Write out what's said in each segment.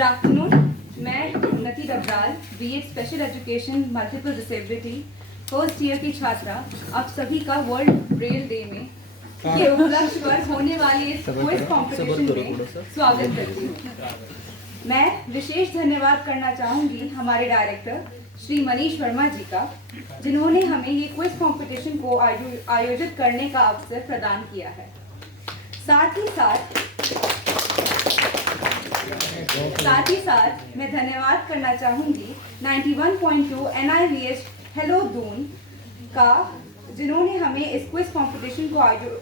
Good afternoon. मैं Unnati Dabral, BEd special education multiple disability first year की छात्रा, आप सभी का वर्ल्ड ब्रेल डे में के उपलक्ष्य पर होने वाले इस क्विज कॉम्पिटिशन में स्वागत करती हूँ। मैं विशेष धन्यवाद करना चाहूँगी हमारे डायरेक्टर श्री मनीष वर्मा जी का, जिन्होंने हमें ये क्विज कॉम्पिटिशन को आयोजित करने का अवसर प्रदान किया है। साथ ही साथ मैं धन्यवाद करना चाहूँगी 91.2 NIVH हेलो दून का, जिन्होंने हमें इस क्विज कंपटीशन को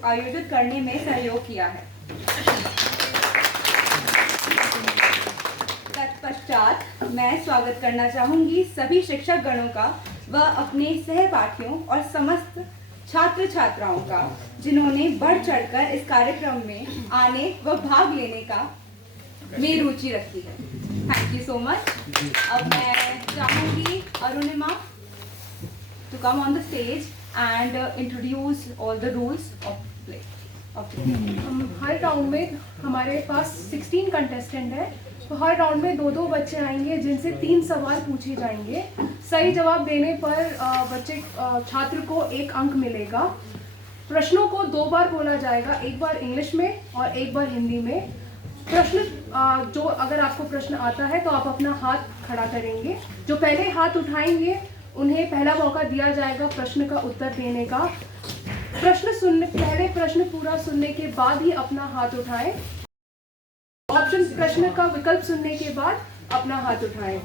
आयोजित करने में सहयोग किया है। तत्पश्चात मैं स्वागत करना चाहूँगी सभी शिक्षक गणों का व अपने सहपाठियों और समस्त छात्र छात्राओं का, जिन्होंने बढ़ चढ़कर इस कार्यक्रम में आने व भाग लेने का में रुचि रखी है। Thank you so much. अब मैं चाहूँगी Arunima to come on the stage and introduce all the rules of play. हर राउंड में हमारे पास 16 कंटेस्टेंट हैं, तो हर राउंड में दो बच्चे आएंगे जिनसे 3 सवाल पूछे जाएंगे। सही जवाब देने पर छात्र को 1 अंक मिलेगा। प्रश्नों को 2 बार बोला जाएगा, एक बार इंग्लिश में और एक बार हिंदी में। प्रश्न जो अगर आपको प्रश्न आता है तो आप अपना हाथ खड़ा करेंगे। जो पहले हाथ उठाएंगे उन्हें पहला मौका दिया जाएगा प्रश्न का उत्तर देने का। पहले प्रश्न पूरा सुनने के बाद ही अपना हाथ उठाएं। ऑप्शन प्रश्न का विकल्प सुनने के बाद अपना हाथ उठाएं।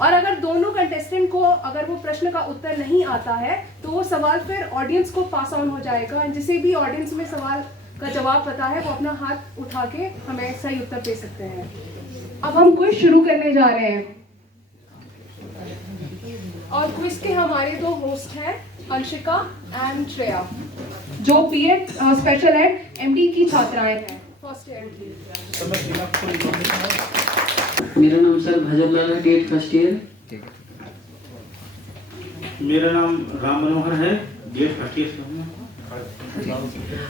और अगर दोनों कंटेस्टेंट को अगर वो प्रश्न का उत्तर नहीं आता है तो वो सवाल फिर ऑडियंस को पास ऑन हो जाएगा। जिसे भी ऑडियंस में सवाल का जवाब पता है वो अपना हाथ उठा के हमें सही उत्तर दे सकते हैं। अब हम क्विज शुरू करने जा रहे हैं और क्विज के हमारे 2 होस्ट हैं, अंशिका एंड श्रेया, जो बीएड स्पेशल एड एमडी की छात्राएं हैं, फर्स्ट ईयर की। मेरा नाम सर भजनलाल है, बीएड फर्स्ट ईयर। मेरा नाम राम मनोहर है, बीएड फर्स्ट ईयर से हूँ।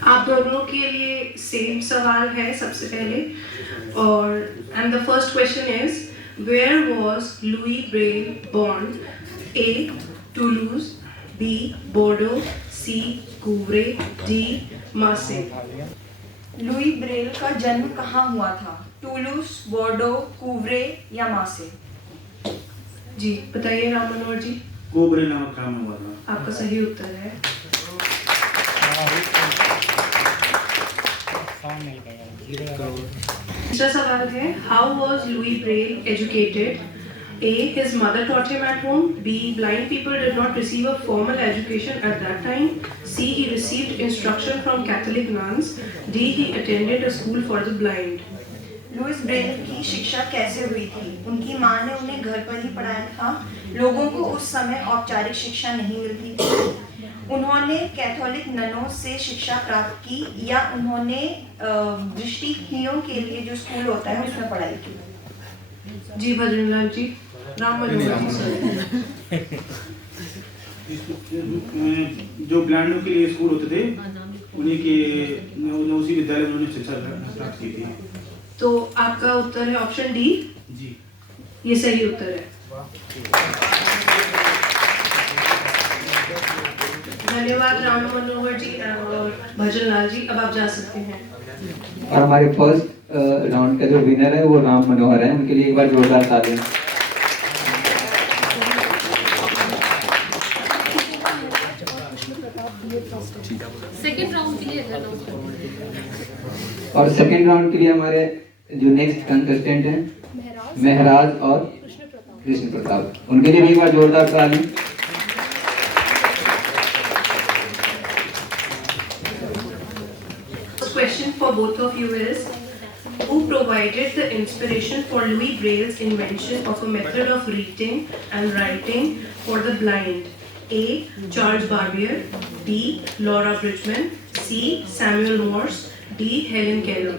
आप दोनों के लिए सेम सवाल है सबसे पहले, और and the first question is where was Louis Braille born? A. Toulouse, B. Bordeaux, C. Coupvray, D. Marseille. Louis Braille का जन्म कहाँ हुआ था? टूलूज, बोर्डो, कूवरे या मार्से? जी बताइए राम मनोहर जी। कूवरे नामक ग्राम में हुआ था। आपका सही उत्तर है। दूसरा सवाल है, how was Louis Braille educated? A. His mother taught him at home. B. Blind people did not receive a formal education at that time. C. He received instruction from Catholic nuns. D. He attended a school for the blind. Louis Braille की शिक्षा कैसे हुई थी? उनकी मां ने उन्हें घर पर ही पढ़ाया था। लोगों को उस समय औपचारिक शिक्षा नहीं मिलती थी। उन्होंने कैथोलिक ननों से शिक्षा प्राप्त की या उन्होंने दृष्टिहीनों के लिए जो स्कूल होता है उसमें पढ़ाई की। जी भजनलाल जी। राम मनोहर जो ब्लाइंडों के लिए स्कूल होते थे उसी विद्यालय में उन्होंने शिक्षा प्राप्त की थी। तो आपका उत्तर है ऑप्शन डी। जी ये सही उत्तर है। धन्यवाद राम मनोहर जी और भजनलाल जी। अब आप जा सकते हैं। और हमारे फर्स्ट राउंड का जो विनर है वो राम मनोहर है, उनके लिए एक बार जोरदार तालियां। सेकंड राउंड के लिए और सेकंड राउंड के लिए हमारे जो नेक्स्ट कंटेस्टेंट हैं महराज और कृष्ण प्रताप, उनके लिए भी एक बार जोरदार ताली। Question for both of you is, who provided the inspiration for Louis Braille's invention of a method of reading and writing for the blind? A. Charles Barbier. B. Laura Bridgman. C. Samuel Morse. D. Helen Keller.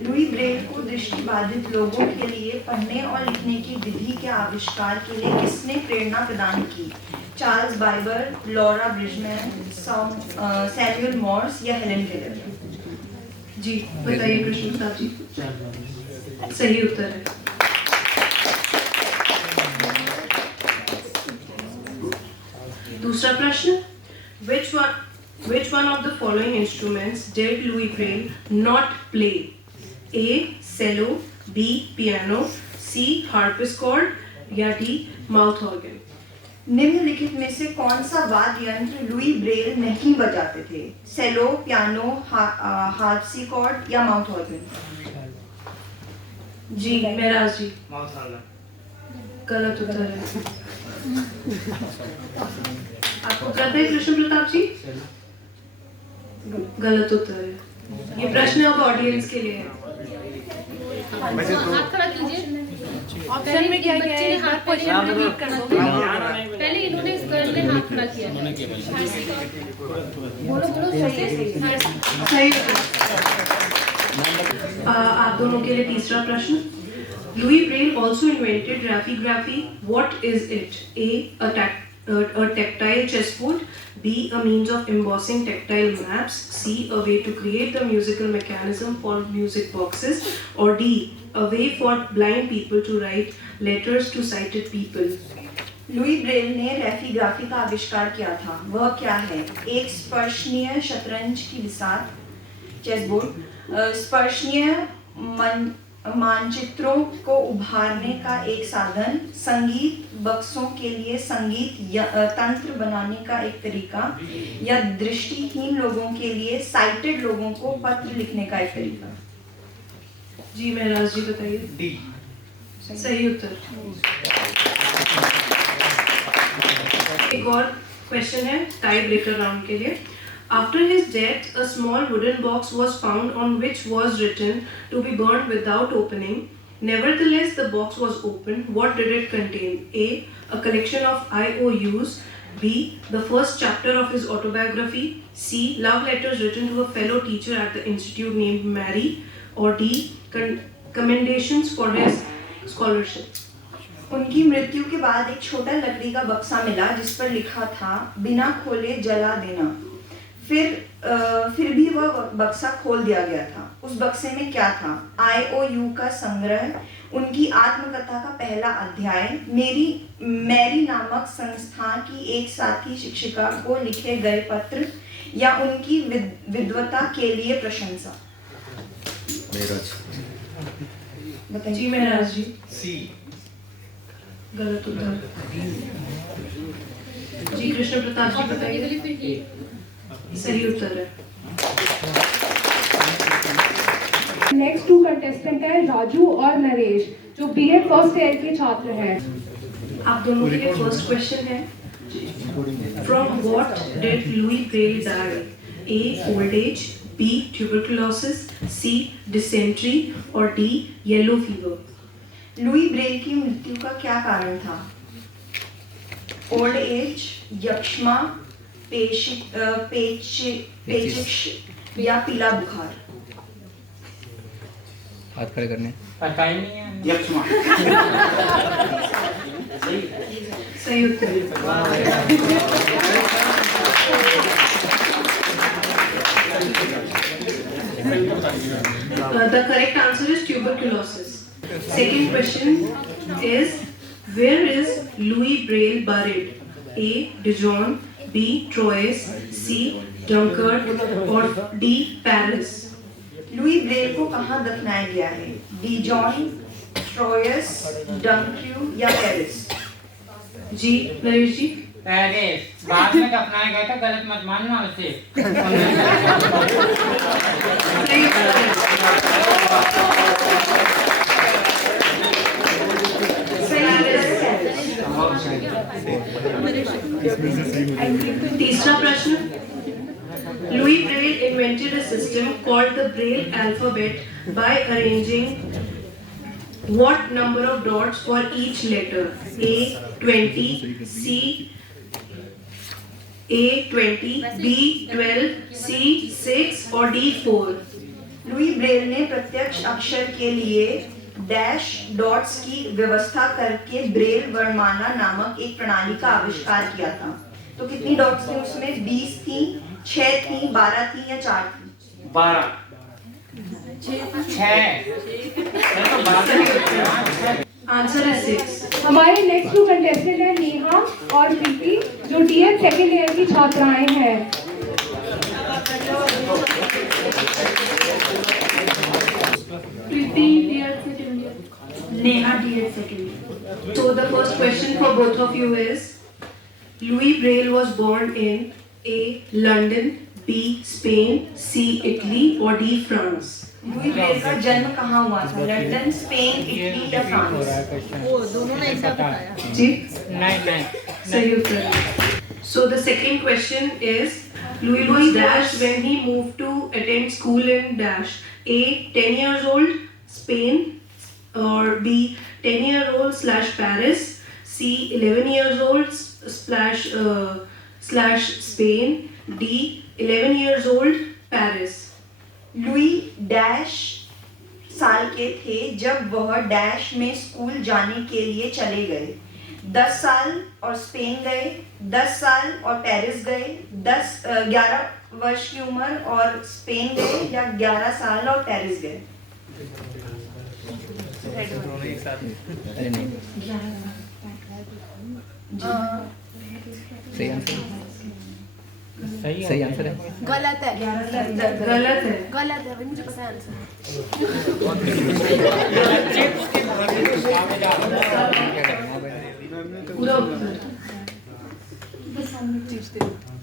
Louis Braille को दृष्टिबाधित लोगों के लिए पढ़ने और लिखने की विधि के आविष्कार के लिए किसने प्रेरणा प्रदान की? Charles Barbier, Laura Bridgman, Samuel Morse या हेलन केलर? जी बताइए कृष्ण प्रताप जी। सही उत्तर है। दूसरा प्रश्न, which one of the following instruments did Louis Braille not play? A. cello, B. piano, C. harpsichord या D. mouth organ? निम्नलिखित में से कौन सा वाद्य यंत्र लुई ब्रेल नहीं बजाते थे? सेलो, पियानो, हार्पसिकॉर्ड या माउथ ऑर्गन? जी महराज जी, गलत उत्तर है। आपको पता है कृष्ण प्रताप जी? गलत उत्तर है। ये प्रश्न अब ऑडियंस के लिए है। हाथ खड़ा कीजिए। ऑप्शन में क्या क्या है? हाथ क्वेश्चन रिपीट कर दो। पहले इन्होंने इस गर्ल ने हाथ खड़ा किया। बोलो सही आप दोनों के लिए तीसरा प्रश्न, Louis Braille also invented raphigraphy. What is it? A. A tactile chessboard. B. A means of embossing tactile maps. C. A way to create the musical mechanism for music boxes. Or D. A way for blind people to write letters to sighted people. Louis Braille ने रैफीग्राफी का आविष्कार किया था, वह क्या है? एक स्पर्शनीय शतरंज की बिसात, चेसबोर्ड, स्पर्शनीय मानचित्रों को उभारने का एक साधन, संगीत बक्सों के लिए संगीत तंत्र बनाने का एक तरीका, या दृष्टिहीन लोगों के लिए साइटेड लोगों को पत्र लिखने का एक तरीका? जी महराज जी बताइए। डी सही उत्तर। एक और क्वेश्चन है टाई ब्रेकर राउंड के लिए। After his death, a small wooden box was found on which was written to be burned without opening. Nevertheless, the box was opened. What did it contain? A. A collection of IOUs. B. The first chapter of his autobiography. C. Love letters written to a fellow teacher at the institute named Mary. Or D. Commendations for his scholarship. उनकी मृत्यु के बाद एक छोटा लकड़ी का बक्सा मिला जिस पर लिखा था, बिना खोले जला देना। फिर भी वह बक्सा खोल दिया गया था। उस बक्से में क्या था? IOU का संग्रह, उनकी आत्मकथा का पहला अध्याय, मैरी नामक संस्थान की एक साथी शिक्षिका को लिखे गए पत्र, या उनकी विद्वता के लिए प्रशंसा? जी महराज जी। सी गलत उत्तर। जी कृष्ण प्रताप जी बताइए। सही उत्तर है। नेक्स्ट टू कंटेस्टेंट है राजू और नरेश, जो बीएड फर्स्ट ईयर के छात्र हैं। आप दोनों के लिए फर्स्ट क्वेश्चन है, from what did Louis Braille die? A. old age, B. tuberculosis, C. dysentery और D. yellow fever? Louis Braille की मृत्यु का क्या कारण था? ओल्ड एज, यक्ष्मा, पेचिश या पीला बुखार? हाथ खड़े करने। पता ही नहीं है। यक्ष्मा। सही उत्तर। The correct answer is tuberculosis. Second question is, where is Louis Braille buried? A. Dijon, B. Troyes, C. Dunkirk और D. Paris? लुई ब्रेल को कहाँ दफनाया गया है? डिजॉन, ट्रोयस, डंक्यू या पेरिस? जी नरेश जी। पेरिस बाद में दफनाया गया था, गलत मत मानना उसे। सही तीसरा प्रश्न, Louis Braille invented a system called the Braille alphabet by arranging what number of dots for each letter? A 20, C A 20, B 12, C 6 और D 4? लुई ब्रेल ने प्रत्यक्ष अक्षर के लिए डैश डॉट्स की व्यवस्था करके ब्रेल वर्णमाला नामक एक प्रणाली का आविष्कार किया था। तो कितनी डॉट्स थी उसमें? 20 थी, 6 थी, 12 थी या 4 थी? 12। 6 ये तो बात है। Answer is 6. हमारे नेक्स्ट 2 कंटेस्टेंट हैं नेहा और प्रीति, जो डीएड सेकेंड ईयर की छात्राएं हैं। Pretty dear second year. Neha dear second year. So the first question for both of you is, Louis Braille was born in A. London, B. Spain, C. Italy or D. France. Louis Braille का जन्म कहाँ हुआ था? London, Spain, Italy या France? जी नहीं सही उत्तर। So the second question is, Louis was dash when he moved to attend school in dash. A. 10 years old, Spain, or B. 10 year old / Paris, C. 11 years old / Spain, D. 11 years old, Paris. Louis dash साल के थे जब वह dash में school जाने के लिए चले गए। 10 साल और स्पेन गए, 10 साल और पेरिस गए, 11 वर्ष की उम्र और स्पेन गए, या 11 साल और पेरिस गए। अरे नहीं, सही आंसर है। गलत है। गलत है। गलत है, मुझे पता है आंसर। पूरा उत्तर।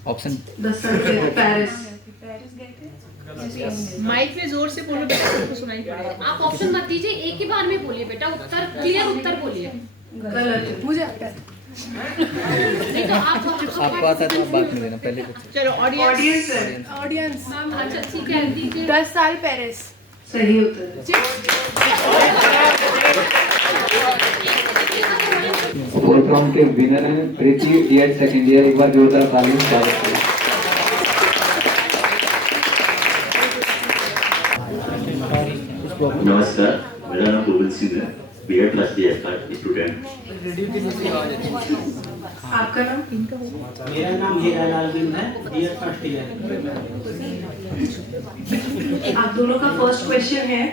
ऑप्शन 10 साल से पेरिस। माइक में जोर से बोलो बेटा, सबको सुनाई पड़ेगा। आप ऑप्शन मत दीजिए, एक ही बार में बोलिए बेटा, उत्तर क्लियर उत्तर बोलिए। गलत है। मुझे आता है। नहीं तो आपको आता है तो आप बात नहीं देना, पहले कुछ। चलो ऑडियंस है। ऑडियंस। अच्छा ठीक है दीजिए। 10 साल पेरिस। सही उत्तर। फोर्थ राउंड के विनर हैं प्रीति डीएड सेकंड ईयर। एक बार जोरदार तालियां स्वागत करें। नमस्कार, मेरा नाम गोविंद सिंह है, बीएड फर्स्ट ईयर का स्टूडेंट। आपका नाम? मेरा नाम हीरालाल बिंद है, बीएड फर्स्ट ईयर। आप दोनों का फर्स्ट क्वेश्चन है,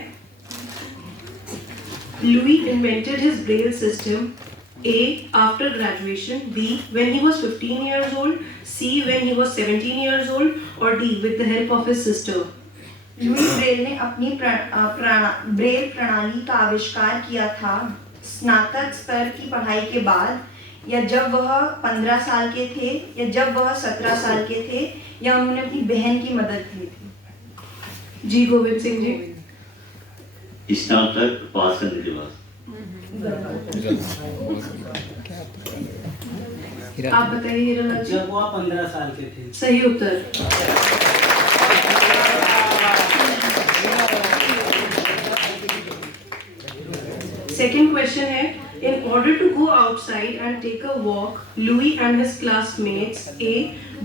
Louis invented his braille system A. after graduation, B. when he was 15 years old, C. when he was 17 years old, or D. with the help of his sister. Louis Braille ने अपनी Braille प्रणाली का आविष्कार किया था स्नातक स्तर की पढ़ाई के बाद, या जब वह 15 साल के थे, या जब वह 17 साल के थे, या उन्होंने अपनी बहन की मदद की थी। जी गोविंद सिंह जी। स्नातक पास करने के बाद। आप बताइए हीरालाल जी। जब वो 15 साल के थे। सही उत्तर। Second question है, in order to go outside and take a walk, Louis and his classmates A.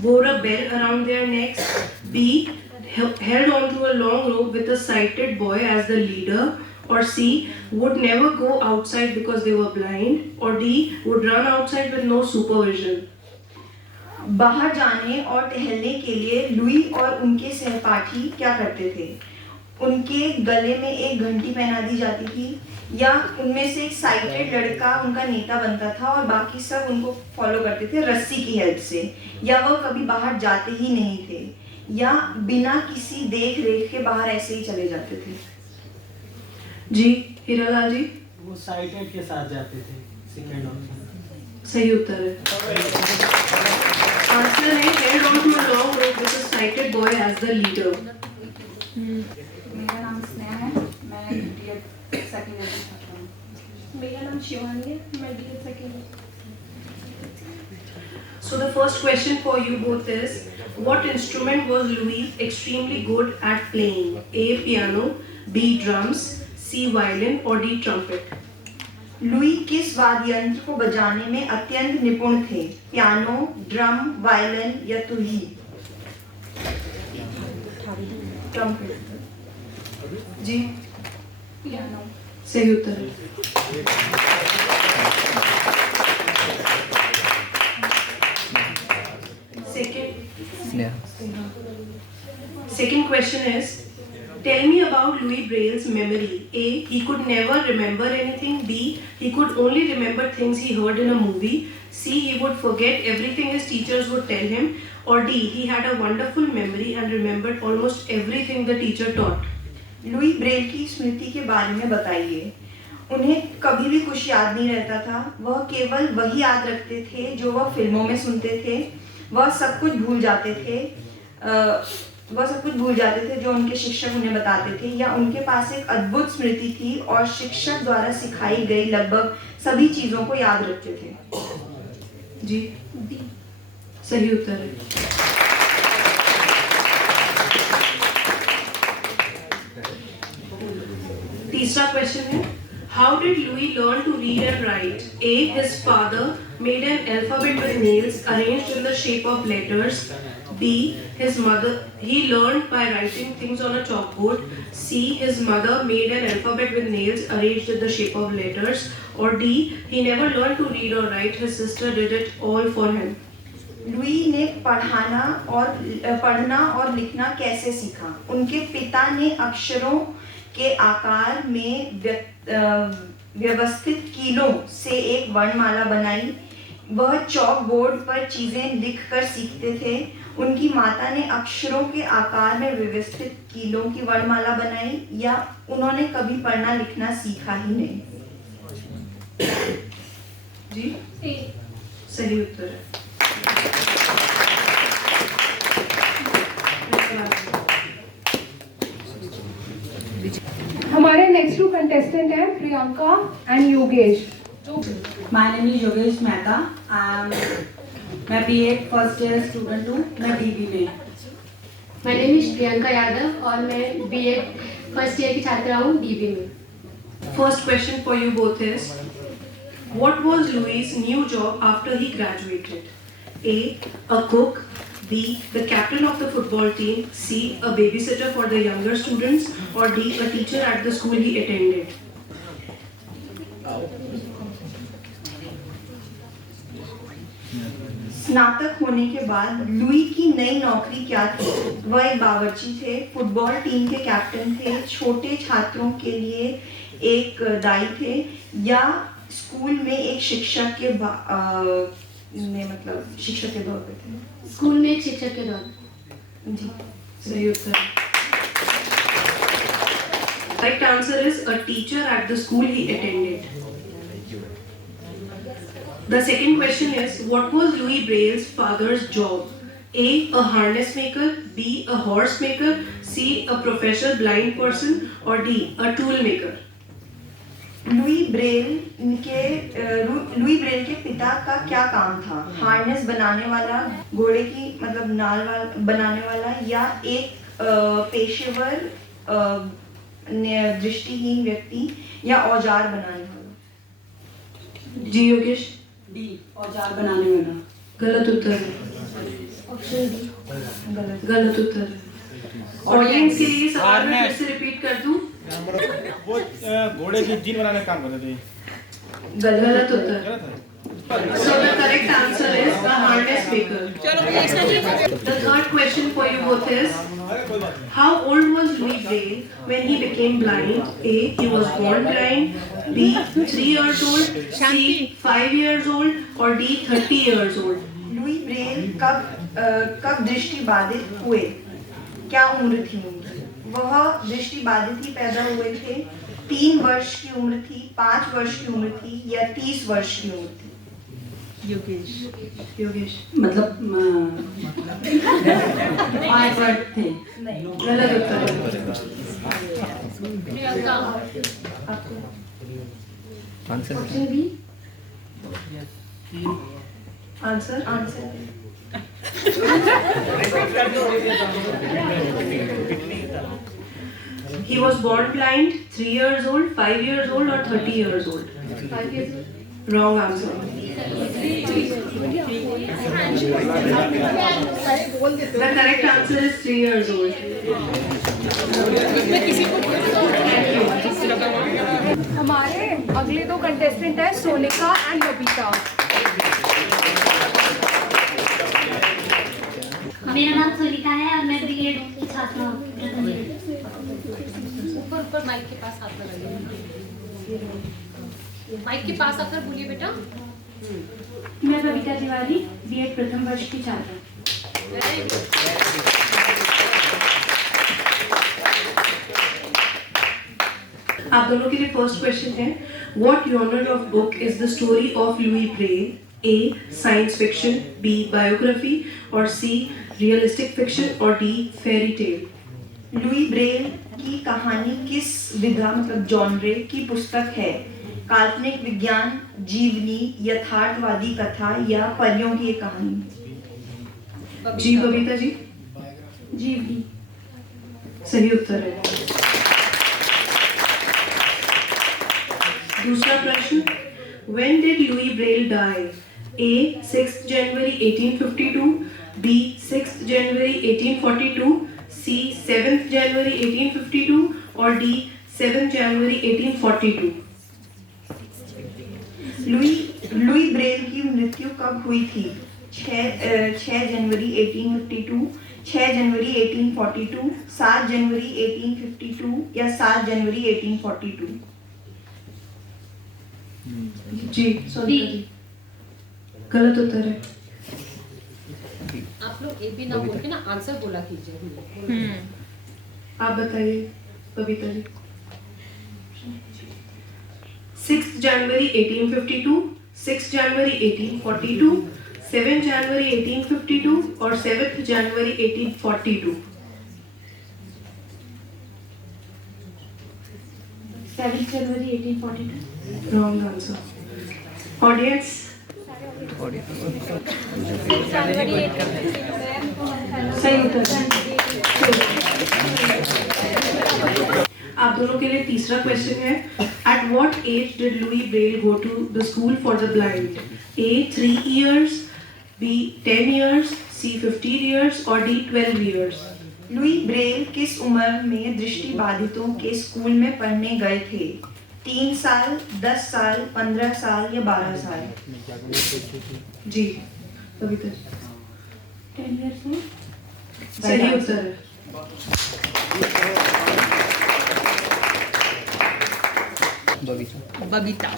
wore a bell around their necks, B. held onto a long rope with a sighted boy as the leader, or C. would never go outside because they were blind, or D. would run outside with no supervision. बाहर जाने और टहलने के लिए Louis और उनके सहपाठी क्या करते थे? उनके गले में एक घंटी पहना दी जाती थी, या उनमें से एक साइटेड लड़का उनका नेता बनता था और बाकी सब उनको फॉलो करते थे रस्सी की हेल्प से, या वह कभी बाहर जाते ही नहीं थे, या बिना किसी देख रेख के बाहर ऐसे ही चले जाते थे। जी हीरालाल जी। वो साइटेड के साथ जाते थे, सेकंड ऑप्शन। सही उत्तर है। आंसर है held on to a long rope with a sighted boy as the leader. मेरा नाम स्नेहा है, मैं बीएड सेकंड ईयर की छात्रा हूँ। मेरा नाम शिवानी है, मैं DEd second year. So the first question for you both is, what instrument was Louis extremely good at playing? A. piano, B. drums, C. violin, or D. trumpet? Louis किस वाद्य यंत्र को बजाने में अत्यंत निपुण थे? पियानो, ड्रम, वायलिन या तुही? ट्रम्पेट। जी पियानो। सही उत्तर। Second question is, Tell me about Louis Braille's memory. A. He could never remember anything. B. He could only remember things he heard in a movie. C. He would forget everything his teachers would tell him. Or D. He had a wonderful memory and remembered almost everything the teacher taught. Louis Braille की स्मृति के बारे में बताइए। उन्हें कभी भी कुछ याद नहीं रहता था। वह केवल वही याद रखते थे जो वह फिल्मों में सुनते थे। वह सब कुछ भूल जाते थे जो उनके शिक्षक उन्हें बताते थे, या उनके पास एक अद्भुत स्मृति थी और शिक्षक द्वारा सिखाई गई लगभग सभी चीजों को याद रखते थे। जी सही उत्तर है। तीसरा क्वेश्चन है, how did Louis learn to read and write? A. His father made an alphabet with nails arranged in the shape of letters. B. His mother, he learned by writing things on a chalkboard. C. His mother made an alphabet with nails arranged in the shape of letters. Or D. He never learned to read or write. His sister did it all for him. Louis ने पढ़ना और लिखना कैसे सीखा? उनके पिता ने अक्षरों के आकार में व्यवस्थित कीलों से एक वर्णमाला बनाई। वह चॉक बोर्ड पर चीजें लिखकर सीखते थे। उनकी माता ने अक्षरों के आकार में व्यवस्थित कीलों की वर्णमाला बनाई, या उन्होंने कभी पढ़ना लिखना सीखा ही नहीं। जी सही उत्तर है। हमारे नेक्स्ट 2 कंटेस्टेंट हैं Priyanka and Yogesh. My name is Yogesh Mehta. मैं B.Ed फर्स्ट ईयर स्टूडेंट हूँ। मैं DB में। My name is Priyanka Yadav और मैं B.Ed फर्स्ट ईयर की छात्रा हूँ DB में। First question for you both is, what was Louis' new job after he graduated? A. A cook. B. The captain of the football team. C. A babysitter for the younger students. Or D. A teacher at the school he attended. स्नातक होने के बाद Louis की नई नौकरी क्या थी? वह एक बावर्ची थे, फुटबॉल टीम के कैप्टन थे, छोटे छात्रों के लिए एक दाई थे, या स्कूल में एक शिक्षक के शिक्षक के तौर पे थे। स्कूल में एक शिक्षक के तौर। जी सही उत्तर। Right answer is a teacher at the school he attended. The second question is, what was Louis Braille's father's job? A. A harness maker. B. A horse maker. C. A professional blind person. Or D. A tool maker. Louis Braille के पिता का क्या काम था? Harness बनाने वाला, घोड़े की नाल बनाने वाला, या एक पेशेवर दृष्टिहीन व्यक्ति, या औजार बनाने वाला? जी योगेश। D. औजार बनाने वाला। गलत उत्तर है। ऑप्शन डी गलत उत्तर है। ऑडियंस के लिए सवाल मैं फिर से रिपीट कर दूं। वो घोड़े की जीन बनाने का काम करते थे। गलत उत्तर। So the correct answer is the harness maker. The third question for you both is, how old was Louis Braille when he became blind? A. He was born blind. B. 3 years old. C. 5 years old. Or D. 30 years old. Louis Braille कब दृष्टिबाधित हुए? क्या उम्र थी उनकी? वह दृष्टिबाधित ही पैदा हुए थे। 3 वर्ष की उम्र थी, 5 वर्ष की उम्र थी, या 30 वर्ष की उम्र थी? योगेश मतलब 5 वर्ष थे। गलत उत्तर। Option B. Answer He was born blind, 3 years old, 5 years old, or 30 years old. 5 years old. Wrong answer. The correct answer is 3 years old. हमारे अगले 2 कंटेस्टेंट हैं सोनिका एंड बबीता। मेरा नाम सोनिका है और मैं B.Ed की छात्रा हूँ। ऊपर माइक के पास हाथ लगाइए, माइक के पास आकर बोलिए बेटा। मैं बबीता तिवारी बीएड प्रथम वर्ष की छात्रा। आप दोनों के लिए फर्स्ट क्वेश्चन है, what genre of book is the story of Louis Braille? A science fiction, B biography और सी रियलिस्टिक फिक्शन और D fairy tale. Louis Braille की कहानी किस विधा मतलब जॉनरे की पुस्तक है? काल्पनिक विज्ञान, जीवनी, यथार्थवादी कथा या परियों की एक कहानी? जी बबीता जी। जीवनी। सही उत्तर है। दूसरा प्रश्न, when did Louis Braille die? A 6th January 1852, B 6th January 1842, C 7th January 1852 और D 7th January 1842। Louis Braille की मृत्यु कब हुई थी? 6 जनवरी 1852, 6 जनवरी 1842, 7 जनवरी 1852 या 7 जनवरी 1842? जी सोनिका जी। गलत उत्तर है। आप लोग ए बी ना बोल के ना आंसर बोला कीजिए। आप बताइए बबीता जी। 6 जनवरी 1852, 6 जनवरी 1842, 7 जनवरी 1852 और 7 जनवरी 1842। 7 जनवरी 1842। Wrong answer. ऑडियंस सही उत्तर। आप दोनों के लिए तीसरा क्वेश्चन है, at what age did Louis Braille go to the school for the blind? A 3 years, B 10 years, C 15 years और डी 12 years। लुई ब्रेल किस उम्र में दृष्टिबाधितों के स्कूल में पढ़ने गए थे? 3 साल, 10 साल, 15 साल या 12 साल? जी बबीता जी। 10 years में। सही उत्तर है।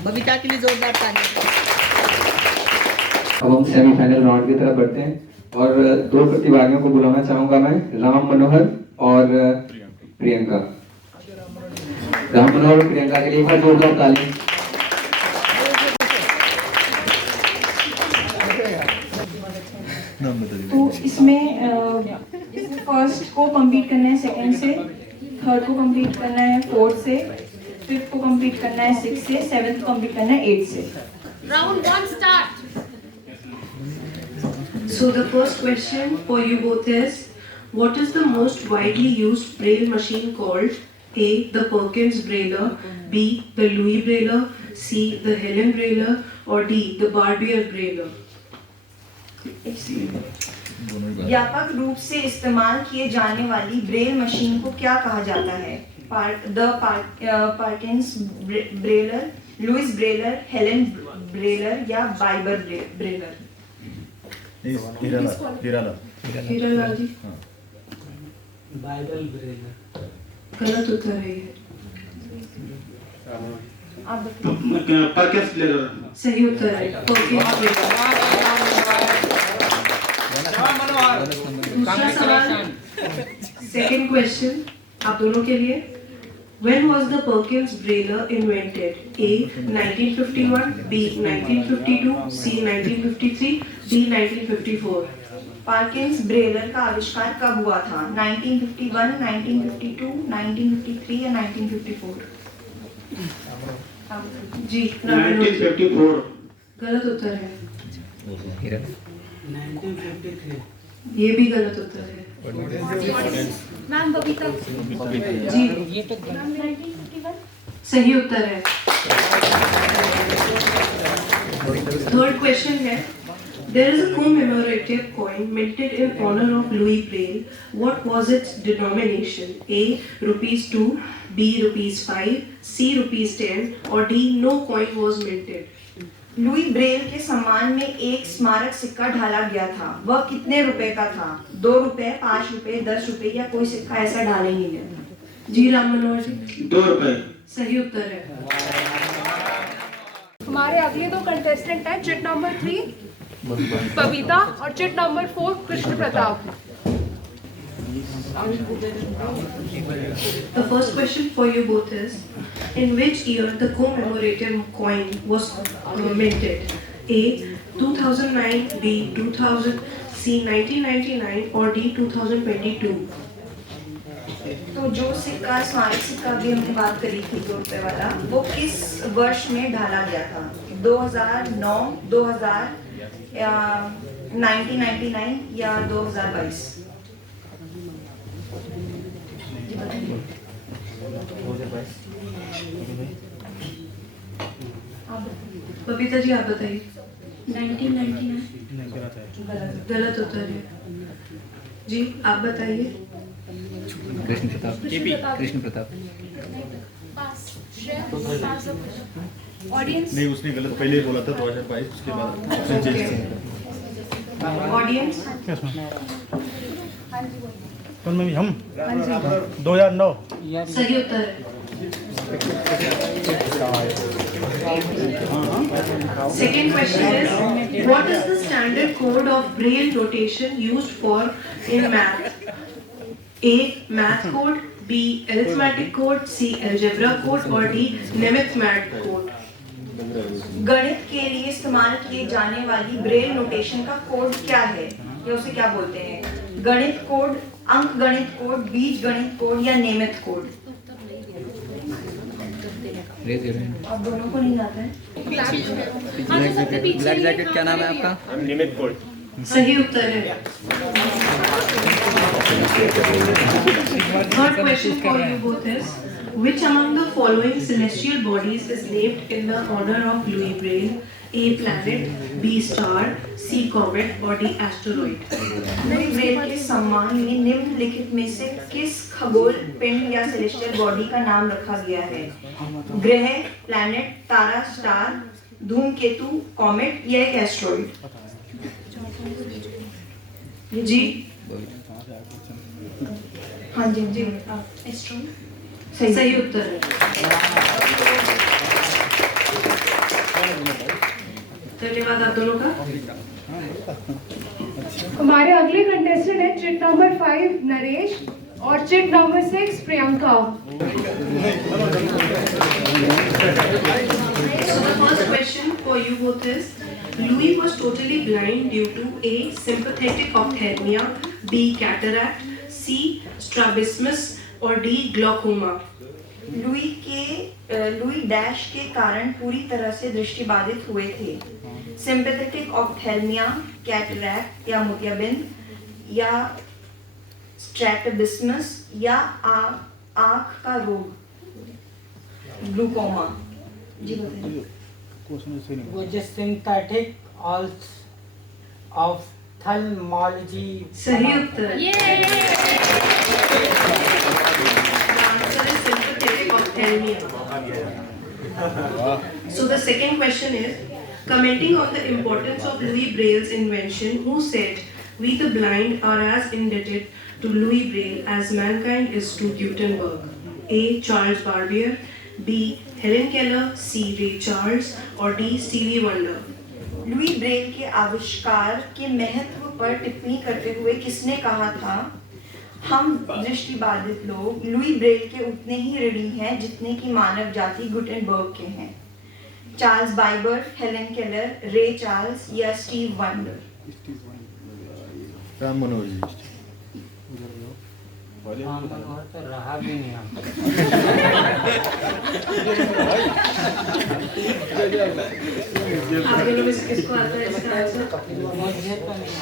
बबीता के लिए जोरदार ताली। अब हम सेमीफाइनल राउंड की तरफ बढ़ते हैं और 2 प्रतिभागियों को बुलाना चाहूंगा मैं, राम मनोहर और प्रियंका। राम मनोहर और प्रियंका के लिए एक बार जोरदार ताली। तो इसमें फर्स्ट को कंप्लीट करना है 2nd से, 3rd को कंप्लीट करना है 4th से, 5th को कंप्लीट करना है 6th से, 7th को कंप्लीट करना है 8th से। Round 1 start. So the first question for you both is, what is the most widely used braille machine called? A. The Perkins Brailler, B. The Louis Brailler, C. The Helen Brailler or D. The Barbier Brailler? व्यापक रूप से इस्तेमाल किए जाने वाली Braille machine को क्या कहा जाता है? पार्किंस broiler, Louis broiler, Helen broiler या बाइबर ब्रेलर? हीरालाल जी। Bible broiler. गलत उत्तर है ये। Perkins broiler. सही उत्तर है परकिंस ब्रेलर। दूसरा सवाल, सेकंड क्वेश्चन आप दोनों के लिए, when was the Perkins Brailler invented? A 1951, B 1952, C 1953, D 1954? पार्किंस broiler का आविष्कार कब हुआ था? 1951, 1952, 1953 या 1954? जी 1954। गलत उत्तर है। 1953। ये भी गलत उत्तर है। मैम बबीता जी 1951। सही उत्तर है। थर्ड क्वेश्चन है, there is a commemorative coin minted in honor of Louis Braille. What was its denomination? A rupees 2, B rupees 5, C rupees 10 or D no coin was minted? Louis Braille के सम्मान में एक स्मारक सिक्का ढाला गया था, वह कितने रुपए का था? 2 रुपए, 5 रुपए, 10 रुपए या कोई सिक्का ऐसा ढाला ही नहीं गया था? जी राम मनोहर जी। 2 रुपए। सही उत्तर है। हमारे अगले दो कंटेस्टेंट हैं चिट नंबर 3 बबीता और chit number 4 Krishna Pratap. The first question for you both is, in which year the commemorative coin was minted? A. 2009, B. 2000, C. 1999 or D. 2022? तो जो सिक्का स्मारक सिक्का भी हमने बात करी थी 2 रुपए वाला, वो किस वर्ष में ढाला गया था? 2009, 2000 या 1999 या 2022? बबीता जी आप बताइए। 1999। गलत उत्तर है। जी आप बताइए। कृष्ण प्रताप। कृष्ण प्रताप। ऑडियंस नहीं, उसने गलत पहले बोला था 2022, उसके बाद ऑडियंस कौन में भी हम 2009। सही उत्तर है। Second question is, what is the standard code of Braille notation used for in math? A. Math code, B. Arithmetic code, C. Algebra code or D. Nemeth math code? गणित के लिए इस्तेमाल किए जाने वाली ब्रेल नोटेशन का code क्या है या उसे क्या बोलते हैं? गणित कोड, अंक गणित कोड, बीज गणित कोड या नियमित कोड? आप दोनों को नहीं आता है? ब्लैक जैकेट क्या नाम है आपका? नियमित कोड। सही उत्तर है। Third question for you both is, which among the following celestial bodies is named in the honor of Louis Braille? A. Planet, B. Star, C. Comet or D. Asteroid? Louis Braille के सम्मान में निम्नलिखित में से किस खगोल पिंड या सेलेस्टियल बॉडी का नाम रखा गया है? ग्रह, प्लैनेट, तारा, स्टार, धूमकेतु, कॉमेट या एक एस्ट्रॉइड? जी हाँ जी जी एस्ट्रॉइड सही उत्तर है। धन्यवाद आप दोनों का। हमारे अगले कंटेस्टेंट हैं चिट नंबर 5 नरेश और chit number 6 Priyanka. So the first question for you both is, Louis was totally blind due to A. sympathetic ophthalmia, B. cataract, C. strabismus or D. glaucoma? Louis dash के कारण पूरी तरह से दृष्टिबाधित हुए थे। सिंपैथेटिक ऑप्थेल्मिया, कैटरैक्ट या मोतियाबिंद या स्ट्रैबिस्मस या आँख का रोग ग्लूकोमा? जी बताइए। which is synthetic ophthalmology. सही उत्तर। Answer is sympathetic ophthalmia. So the second question is, commenting on the importance of Louis Braille's invention, who said, "We the blind are as indebted to Louis Braille as mankind is to Gutenberg"? A. Charles Barbier, B. Helen Keller, C. Ray Charles or D. Stevie Wonder? Louis Braille के आविष्कार के महत्व पर टिप्पणी करते हुए किसने कहा था, हम दृष्टिबाधित लोग लुई ब्रेल के उतने ही ऋणी हैं जितने की मानव जाति गुटेनबर्ग के हैं? चार्ल्स बाइबर, हेलेन केलर, रे चार्ल्स या स्टीव वंडर? राम मनोहर जी। तो रहा भी नहीं हम। आप दोनों में से किसको आता है इसका आंसर? मुझे तो नहीं।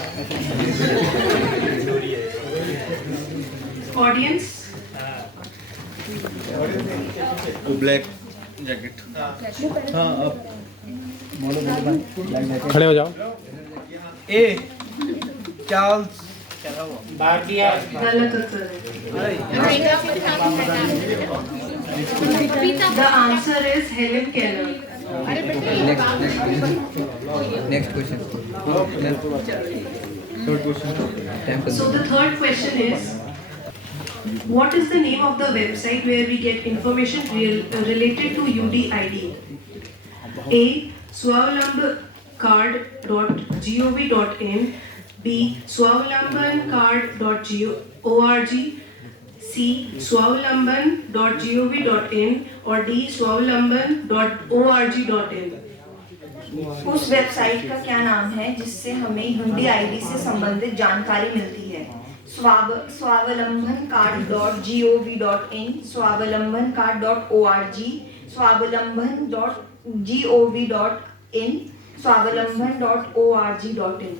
Audience black jacket. हाँ अब खड़े हो जाओ। A Charles Barbier. गलत उत्तर है। The answer is Helen Keller. Next question. So the third question is, What is the name of the website where we get information related to UDID? A. swavalambancard.gov.in, B. swavalambancard.org, C. swavalamban.gov.in or D. swavalamban.org.in. उस website का क्या नाम है जिससे हमें UDID से संबंधित जानकारी मिलती है? swavalambancard.gov.in, swavalambancard.org, swavalamban.gov.in, swavalamban.org.in.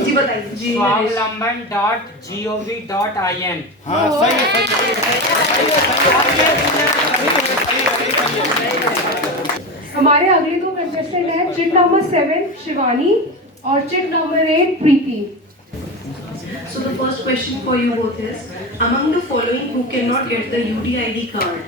जी बताइए। स्वावलंबन.gov.in। हाँ सही है, हमारे अगले दो कंटेस्टेंट हैं चिट नंबर 7 शिवानी और chit number 8 Preeti. So the first question for you both is, among the following who cannot get the UDID card?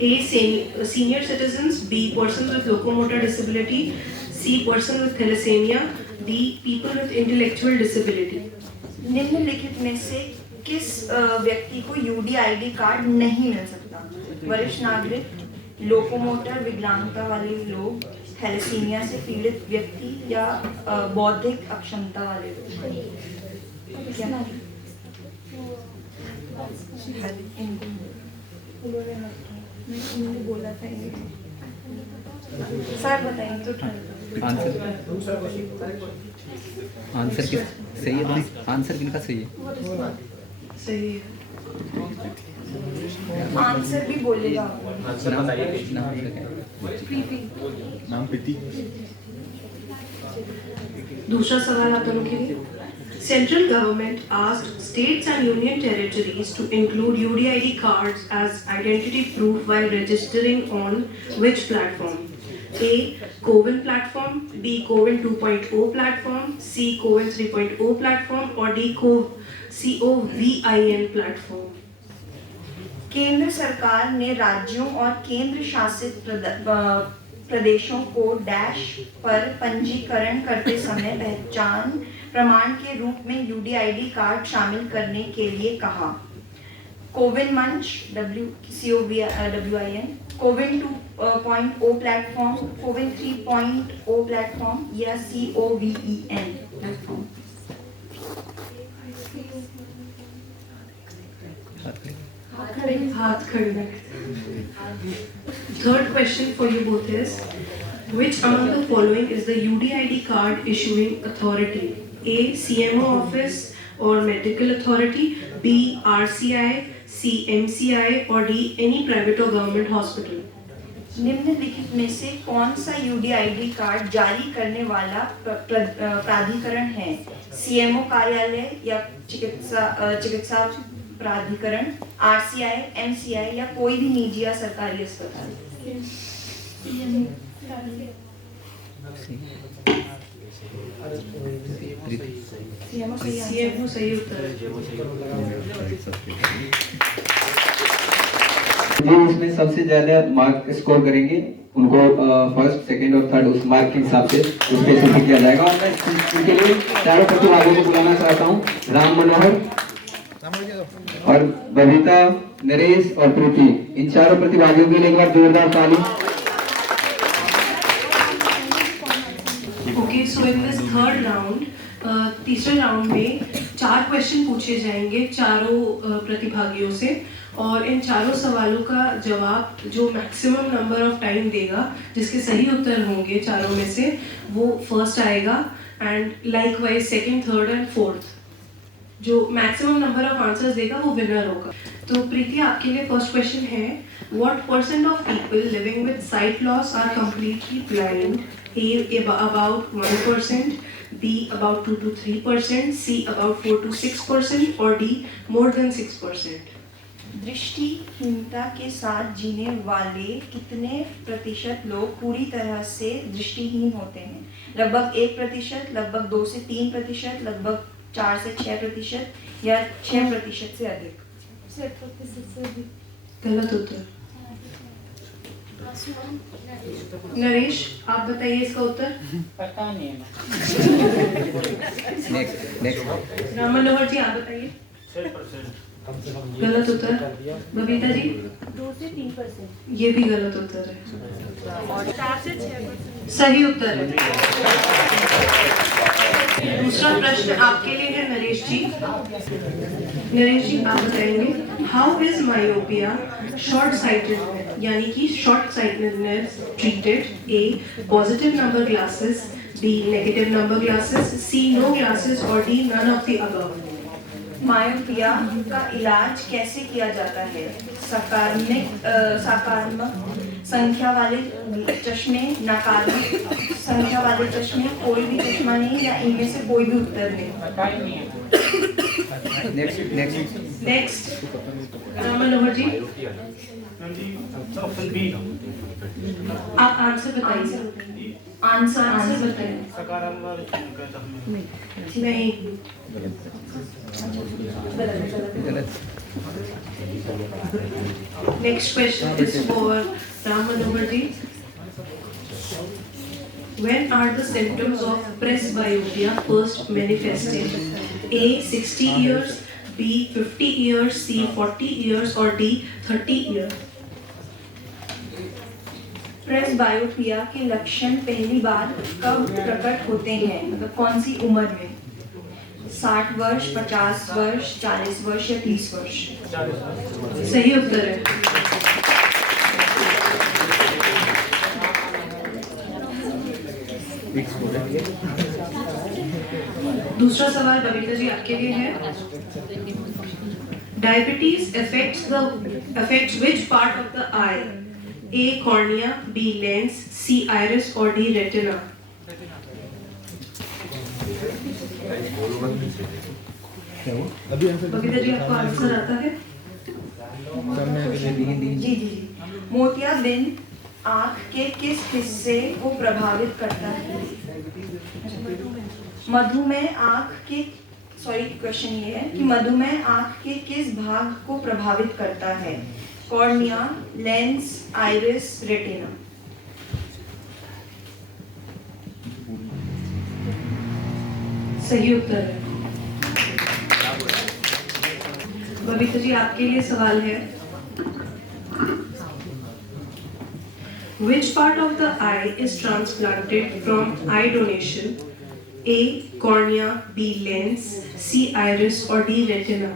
A. Senior citizens, B. Persons with locomotor disability, C. Person with thalassemia, D. People with intellectual disability. निम्नलिखित में से किस व्यक्ति को UDID card नहीं मिल सकता? वरिष्ठ नागरिक, लोकोमोटर विकलांगता वाले लोग, थैलेसीमिया से पीड़ित व्यक्ति या बौद्धिक अक्षमता वाले लोग। उन्होंने बोला था सर बताएंगे तो आंसर सही है? आंसर किनका सही है? सही है। आंसर भी बोलेगा। नाम प्रीति। दूसरा सवाल आप दोनों के लिए। Central government asked states and union territories to include UDID cards as identity proof while registering on which platform? A. CoWIN platform, B. CoWIN 2.0 platform, C. CoWIN 3.0 platform or D. CoVIN platform. केंद्र सरकार ने राज्यों और केंद्र शासित प्रदेशों को dash पर पंजीकरण करते समय पहचान प्रमाण के रूप में UDID कार्ड शामिल करने के लिए कहा। कोविन मंच CoWIN, CoWIN 2.0 platform, CoWIN 3.0 platform या CoVEN प्लेटफॉर्म। हाथ खड़े। Third question for you both is, which among the following is the UDID card issuing authority? A. CMO office or medical authority, B. RCI, C. MCI or D. any private or government hospital? निम्नलिखित में से कौन सा UDID card जारी करने वाला प्राधिकरण है? CMO कार्यालय या चिकित्सा प्राधिकरण, RCI, MCI या कोई भी निजी या सरकारी अस्पताल? CMO सही उत्तर है। जो इसमें सबसे ज्यादा मार्क स्कोर करेंगे उनको फर्स्ट, सेकंड और थर्ड उस मार्क के हिसाब से स्पेसिफिक किया जाएगा। और मैं इनके लिए चारों प्रतिभागियों को बुलाना चाहता हूँ, राम मनोहर और बबीता, नरेश और प्रीति। इन चारों प्रतिभागियों के लिए एक बार जोरदार ताली। Okay, so in this third round, तीसरे राउंड में 4 क्वेश्चन पूछे जाएंगे चारों प्रतिभागियों से और इन चारों सवालों का जवाब जो मैक्सिमम नंबर ऑफ टाइम देगा, जिसके सही उत्तर होंगे चारों में से, वो फर्स्ट आएगा and likewise second, third and fourth. जो मैक्सिमम नंबर ऑफ आंसर्स देगा वो विनर होगा। तो प्रीति आपके लिए फर्स्ट क्वेश्चन है, what percent of people living with sight loss are completely blind? A. about 1%, B. about 2 to 3%, C. about 4 to 6% or D. more than 6%. दृष्टिहीनता के साथ जीने वाले कितने प्रतिशत लोग पूरी तरह से दृष्टिहीन होते हैं? लगभग 1%, लगभग 2 से 3%, लगभग 4 से 6% या 6% से अधिक? गलत उत्तर। नरेश, आप बताइए इसका उत्तर। पता नहीं है। राम मनोहर जी, आप बताइए। गलत उत्तर। बबीता जी, 2 से 3%। ये भी गलत उत्तर है। 4 से 6%। सही उत्तर है। दूसरा प्रश्न आपके लिए है नरेश जी। नरेश जी, आप बताएंगे, how is myopia short sighted, यानी कि short sightedness treated? A, positive number glasses, B, negative number glasses, C, no glasses, और D, none of the above. Myopia का इलाज कैसे किया जाता है? सकारात्मक संख्या वाले चश्मे, नकारात्मक संख्या वाले चश्मे, कोई भी चश्मा नहीं, या इनमें से कोई भी उत्तर नहीं। पता ही नहीं है। Next, Ram Manohar ji, option B. आप आंसर बताइए। आंसर बताइए। नहीं, next question is for Ram Manohar ji. When are the symptoms of presbyopia first manifested? A, 60 years, B, 50 years, C, 40 years, or D, 30 years? Presbyopia के लक्षण पहली बार कब प्रकट होते हैं? मतलब कौन सी उम्र में? 60 वर्ष, 50 वर्ष, 40 वर्ष या 30 वर्ष? सही उत्तर है। दूसरा सवाल बबीता जी आपके लिए है। Diabetes affects which part of the eye? A, cornea, B, lens, C, iris, or D, retina? Babita ji, आपको आंसर आता है? जी। मोतियाबिंद आँख के किस हिस्से को प्रभावित करता है? मधुमेह आँख के क्वेश्चन ये है कि मधुमेह आँख के किस भाग को प्रभावित करता है? Cornea, lens, iris, retina? सही उत्तर है। बबीता जी, आपके लिए सवाल है। Which part of the eye is transplanted from eye donation? A, cornea, B, lens, C, iris, or D, retina?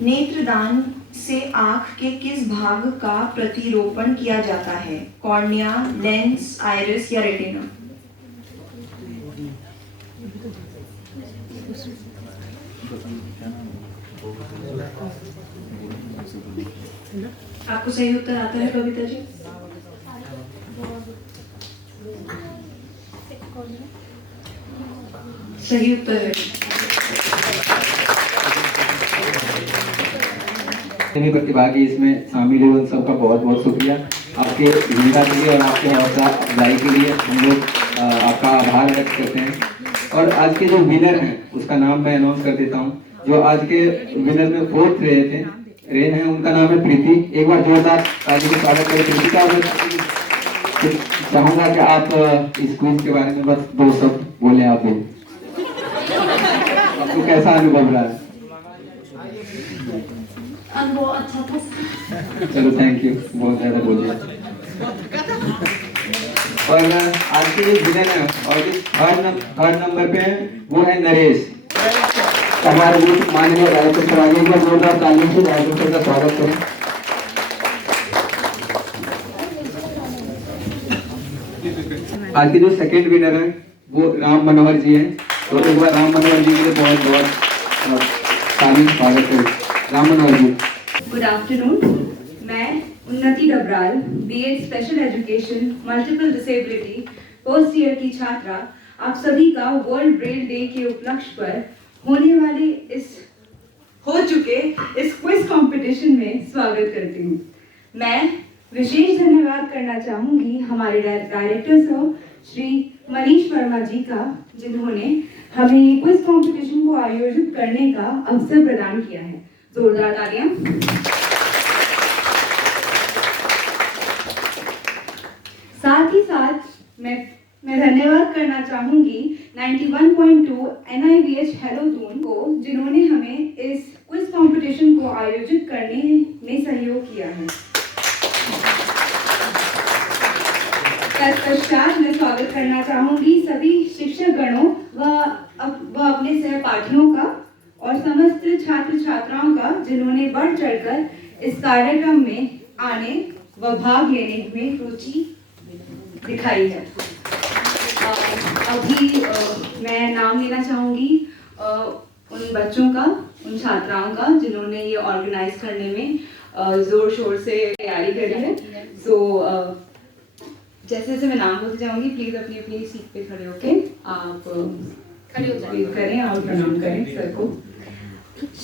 नेत्रदान से आँख के किस भाग का प्रतिरोपण किया जाता है? कॉर्निया, लेंस, आइरिस या रेटिना? आपको सही उत्तर आता है बबीता जी? सही उत्तर है। सभी प्रतिभागी इसमें शामिल हुए, उन सबका बहुत बहुत शुक्रिया। आपके भूमिका के लिए और आपके हौसला अफजाई के लिए हम लोग आपका आभार व्यक्त करते हैं। और आज के जो विनर हैं उसका नाम मैं अनाउंस कर देता हूँ। जो आज के विनर में 4th रेन है, उनका नाम है प्रीति। एक बार जोरदार ताली से स्वागत करें प्रीति का। चाहूंगा कि आप इस क्विज के बारे में बस 2 शब्द बोले। आप आपको कैसा अनुभव रहा है? अनुभव अच्छा था। चलो थैंक यू, बहुत ज्यादा बोलिए। और आज के जो विनर है और थर्ड नंबर पे है वो है नरेश। हमारे माननीय डायरेक्टर सर आगे का जोरदार ताली से डायरेक्टर सर का स्वागत करें। आज के जो सेकंड विनर है वो राम मनोहर जी हैं। तो एक बार राम मनोहर जी के लिए बहुत बहुत ताली स्वागत करें। राम मनोहर जी। Good afternoon. मैं Unnati Dabral, BEd special education multiple disability first year की छात्रा, आप सभी का वर्ल्ड ब्रेल डे के उपलक्ष्य पर होने वाले हो चुके इस क्विज कंपटीशन में स्वागत करती हूँ। मैं विशेष धन्यवाद करना चाहूँगी हमारे डायरेक्टर साहब श्री मनीष वर्मा जी का, जिन्होंने हमें ये क्विज कंपटीशन को आयोजित करने का अवसर प्रदान किया है। जोरदार तालियां। साथ ही साथ मैं धन्यवाद करना चाहूँगी 91.2 NIVH हेलो दून को, जिन्होंने हमें इस क्विज कंपटीशन को आयोजित करने में सहयोग किया है। तत्पश्चात मैं स्वागत करना चाहूँगी सभी शिक्षक गणों व अपने सहपाठियों का और समस्त छात्र छात्राओं का, जिन्होंने बढ़ चढ़कर इस कार्यक्रम में आने व भाग लेने में रुचि दिखाई है। अभी मैं नाम लेना चाहूँगी उन बच्चों का, उन छात्राओं का, जिन्होंने ये ऑर्गेनाइज करने में ज़ोर शोर से तैयारी करी है। जैसे जैसे मैं नाम बोलती जाऊँगी, प्लीज़ अपनी अपनी सीट पे खड़े होके आप खड़े हो जाइए, करें और प्रणाम करें सर को।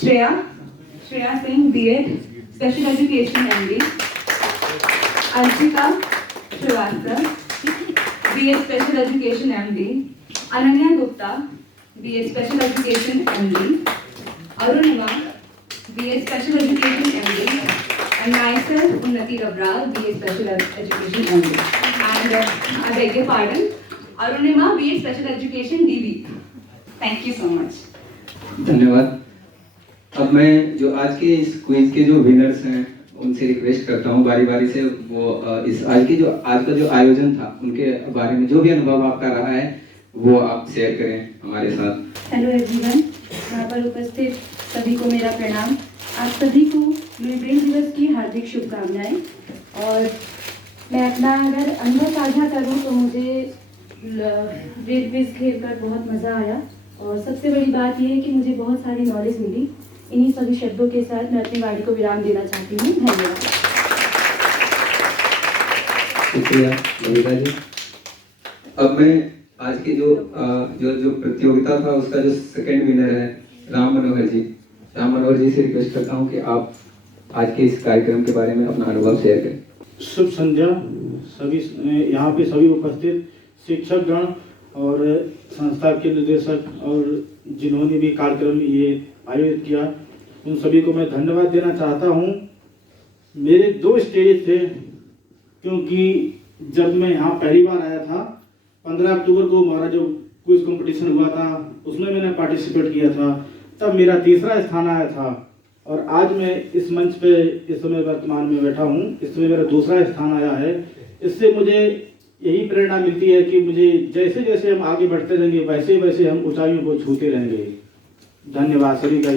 Shreya Singh B.Ed special education MD, Anshika Srivastava B.Ed special education MD, Ananya Gupta B.Ed special education MD, Arunima B.Ed special education MD, and myself Unnati Rabral B.Ed special education MD, and I beg your pardon, Arunima B.Ed special education DB. Thank you so much. धन्यवाद। अब मैं जो आज के इस quiz के जो winners हैं उनसे रिक्वेस्ट करता हूँ बारी बारी से वो इस आज का जो आयोजन था उनके बारे में जो भी अनुभव आपका रहा है वो आप शेयर करें हमारे साथ। हेलो एवरीवन, यहाँ पर उपस्थित सभी को मेरा प्रणाम। आप सभी को लुई ब्रेल दिवस की हार्दिक शुभकामनाएं। और मैं अपना अगर अनुभव साझा करूँ तो मुझे ब्रेल क्विज खेल कर बहुत मज़ा आया और सबसे बड़ी बात यह है कि मुझे बहुत सारी नॉलेज मिली। इन्हीं सभी शब्दों के साथ मैं अपनी वाणी को विराम देना चाहती हूँ। धन्यवाद। शुक्रिया ललिता जी। अब मैं आज के जो प्रतियोगिता था उसका जो सेकंड विनर है राम मनोहर जी से रिक्वेस्ट करता हूँ कि आप आज के इस कार्यक्रम के बारे में अपना अनुभव शेयर करें। शुभ संध्या सभी यहाँ पे सभी उपस्थित शिक्षक गण और संस्था के निदेशक और जिन्होंने भी कार्यक्रम ये आयोजित किया, उन सभी को मैं धन्यवाद देना चाहता हूँ। मेरे 2 स्टेज थे, क्योंकि जब मैं यहाँ पहली बार आया था 15 अक्टूबर को हमारा जो क्विज कंपटीशन हुआ था उसमें मैंने पार्टिसिपेट किया था, तब मेरा 3रा स्थान आया था। और आज मैं इस मंच पे इस समय वर्तमान में बैठा हूँ, इसमें मेरा 2रा स्थान आया है। इससे मुझे यही प्रेरणा मिलती है कि मुझे जैसे जैसे हम आगे बढ़ते रहेंगे वैसे वैसे हम ऊंचाइयों को छूते रहेंगे। धन्यवाद सभी का।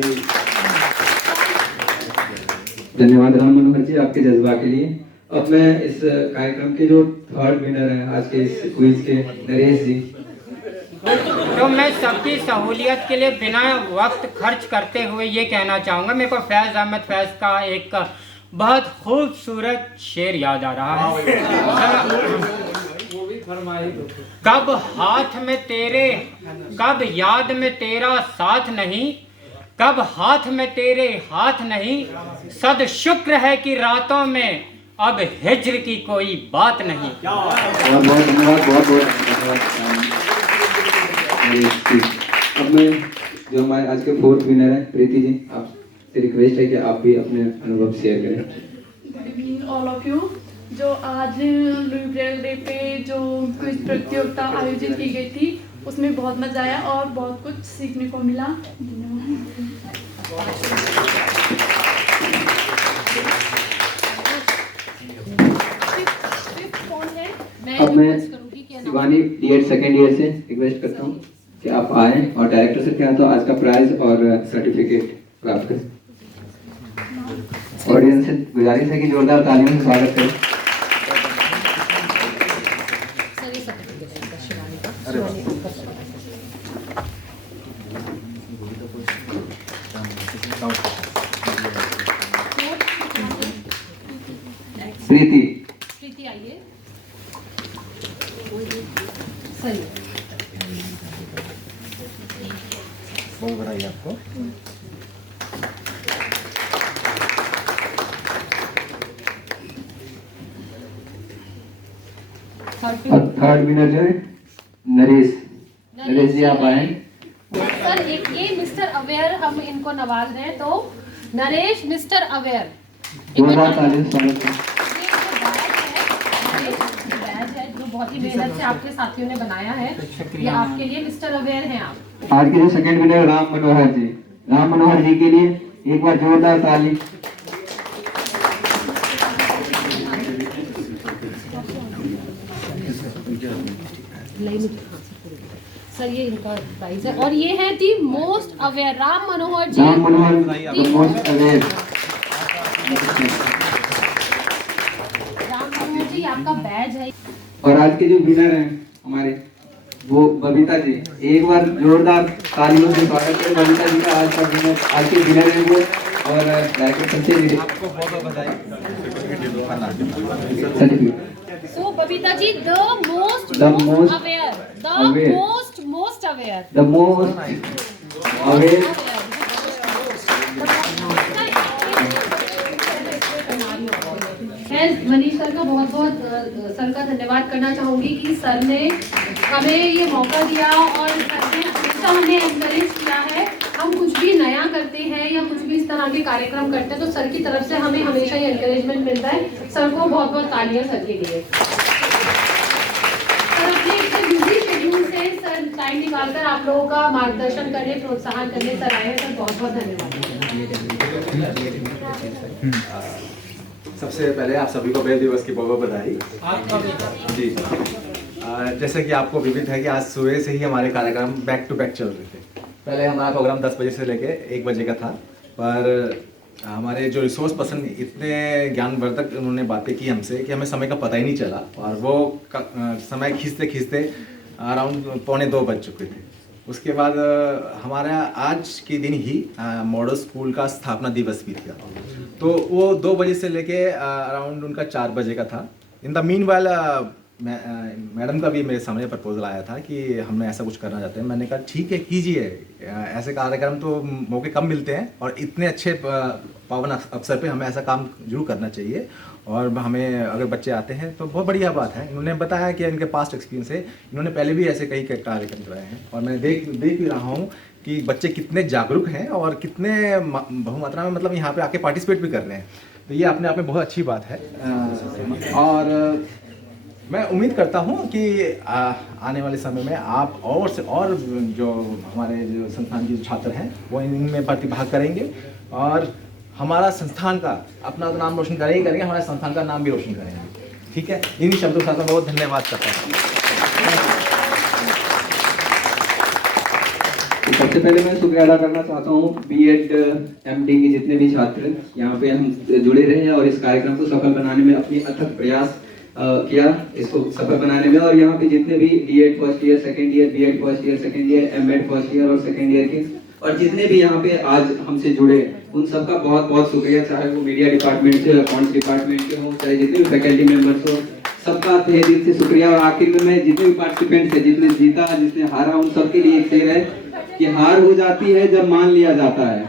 धन्यवाद राम मनोहर जी आपके जज्बा के लिए। अब मैं इस कार्यक्रम के जो 3rd विनर हैं आज के इस क्विज के, नरेश जी। तो मैं सबकी सहूलियत के लिए बिना वक्त खर्च करते हुए ये कहना चाहूँगा, मेरे को फैज़ अहमद फैज़ का एक बहुत खूबसूरत शेर याद आ रहा है। कब याद में तेरा साथ नहीं, कब हाथ में तेरे हाथ नहीं, सद शुक्र है कि रातों में अब हिज्र की कोई बात नहीं। बहुत धन्यवाद। अब मैं जो हमारे आज के 4th विनर है प्रीति जी, आपसे रिक्वेस्ट है कि आप भी अपने अनुभव शेयर करें। Good evening all of you. जो आज लुई ब्रेल डे पे जो क्विज प्रतियोगिता आयोजित की गई थी उसमें बहुत मज़ा आया और बहुत कुछ सीखने को मिला। अब मैं शिवानी B.Ed सेकेंड ईयर से रिक्वेस्ट करता हूँ कि आप आएँ और डायरेक्टर से कहें तो आज का प्राइज और सर्टिफिकेट प्राप्त करें। ऑडियंस से गुजारिश है कि जोरदार तालियों से स्वागत करें। प्रीति आइए। सही आपको थर्ड विनर जो है नरेश जी आप आए। सर एक ये मिस्टर अवेयर हम इनको नवाज रहे हैं, तो नरेश मिस्टर अवेयर। जोरदार तालियां स्वागत है। बैज है बहुत ही मेहनत से आपके साथियों ने बनाया है। ये आपके लिए मिस्टर अवेयर हैं आप। आज के जो सेकंड विनर राम मनोहर जी, राम मनोहर जी के लिए एक बार जोरदार ताली। सर ये इनका प्राइज है और ये है the most aware Ram Manohar ji. Ram Manohar most aware. Ram Manohar ji आपका बैज है। और आज के जो विनर हैं हमारे वो बबीता जी, एक बार जोरदार तालियों से स्वागत करें बबीता जी का। आज का विनर, आज के विनर हैं वो। और डायरेक्टर संजय जी आपको बहुत बधाई। So Babita ji the most aware, the most aware, the most aware। मैं मनीष सर का बहुत सर का धन्यवाद करना चाहूँगी कि सर ने हमें ये मौका दिया और सर ने हमेशा हमें एनकरेज किया है। हम कुछ भी नया करते हैं या कुछ भी इस तरह के कार्यक्रम करते हैं तो सर की तरफ से हमें हमेशा ये एनकरेजमेंट मिलता है। सर को बहुत बहुत तालियां सर के लिए। सर अपने इतने बिजी शेड्यूल से सर टाइम निकालकर आप लोगों का मार्गदर्शन करने, प्रोत्साहन करने सर आए हैं। सर बहुत बहुत धन्यवाद। सबसे पहले आप सभी को ब्रेल दिवस की बहुत बहुत बधाई जी। जैसे कि आपको विविध है कि आज सुबह से ही हमारे कार्यक्रम बैक टू बैक चल रहे थे। पहले हमारा प्रोग्राम 10 बजे से लेके 1 बजे का था, पर हमारे जो रिसोर्स पर्सन इतने ज्ञानवर्धक उन्होंने बातें की हमसे कि हमें समय का पता ही नहीं चला और वो समय खींचते खींचते अराउंड 1:45 बज चुके थे। उसके बाद हमारा आज के दिन ही मॉडल स्कूल का स्थापना दिवस भी था, तो वो 2 बजे से लेके अराउंड उनका 4 बजे का था। In the mean while madam का भी मेरे सामने प्रपोजल आया था कि हम ऐसा कुछ करना चाहते हैं। मैंने कहा ठीक है कीजिए, ऐसे कार्यक्रम तो मौके कम मिलते हैं और इतने अच्छे पावन अवसर पे हमें ऐसा काम जरूर करना चाहिए। और हमें अगर बच्चे आते हैं तो बहुत बढ़िया बात है। इन्होंने बताया कि इनके पास्ट एक्सपीरियंस है, इन्होंने पहले भी ऐसे कई कार्यक्रम कराए हैं और मैं देख भी रहा हूँ कि बच्चे कितने जागरूक हैं और कितने बहुमात्रा में मतलब यहाँ पे आके पार्टिसिपेट भी कर रहे हैं, तो ये अपने आप में बहुत अच्छी बात है। और मैं उम्मीद करता हूँ कि आने वाले समय में आप और से और जो हमारे जो संस्थान के छात्र हैं वो इनमें प्रतिभाग करेंगे और हमारा संस्थान का अपना तो नाम रोशन करेंगे, हमारे संस्थान का नाम भी रोशन करेंगे। ठीक है, इन्हीं शब्दों के साथ मैं बहुत धन्यवाद करता हूँ। सबसे पहले मैं शुक्रिया अदा करना चाहता हूँ बीएड एमडी के जितने भी छात्र यहाँ पे हम जुड़े रहे हैं और इस कार्यक्रम को सफल बनाने में अपनी अथक प्रयास किया, इसको सफल बनाने में। और यहाँ पे जितने भी BEd first year second year, BEd first year second year, MEd first year और सेकंड ईयर के और जितने भी यहाँ पे आज हमसे जुड़े उन सबका बहुत बहुत शुक्रिया। चाहे वो मीडिया डिपार्टमेंट से, अकाउंट्स डिपार्टमेंट के हो, चाहे जितने भी फैकल्टी मेंबर्स हो, सबका तहे दिल से शुक्रिया। और आखिर में मैं जितने भी पार्टिसिपेंट्स है, जिसने जीता जिसने हारा, उन सबके लिए एक शेर है कि हार हो जाती है जब मान लिया जाता है,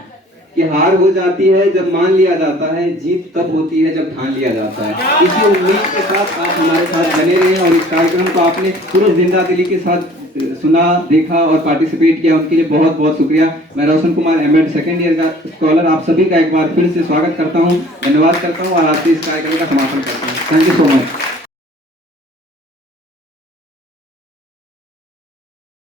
कि हार हो जाती है जब मान लिया जाता है, जीत तब होती है जब ठान लिया जाता है। इसी उम्मीद के साथ आप हमारे साथ बने रहे और इस कार्यक्रम को आपने पूरे जिंदा दिली के साथ सुना, देखा और पार्टिसिपेट किया, उसके लिए बहुत बहुत शुक्रिया। मैं Roshan Kumar MEd second year का स्कॉलर आप सभी का एक बार फिर से स्वागत करता हूं, धन्यवाद करता हूं और आपसे इस कार्यक्रम का समापन करता हूं। Thank you so much.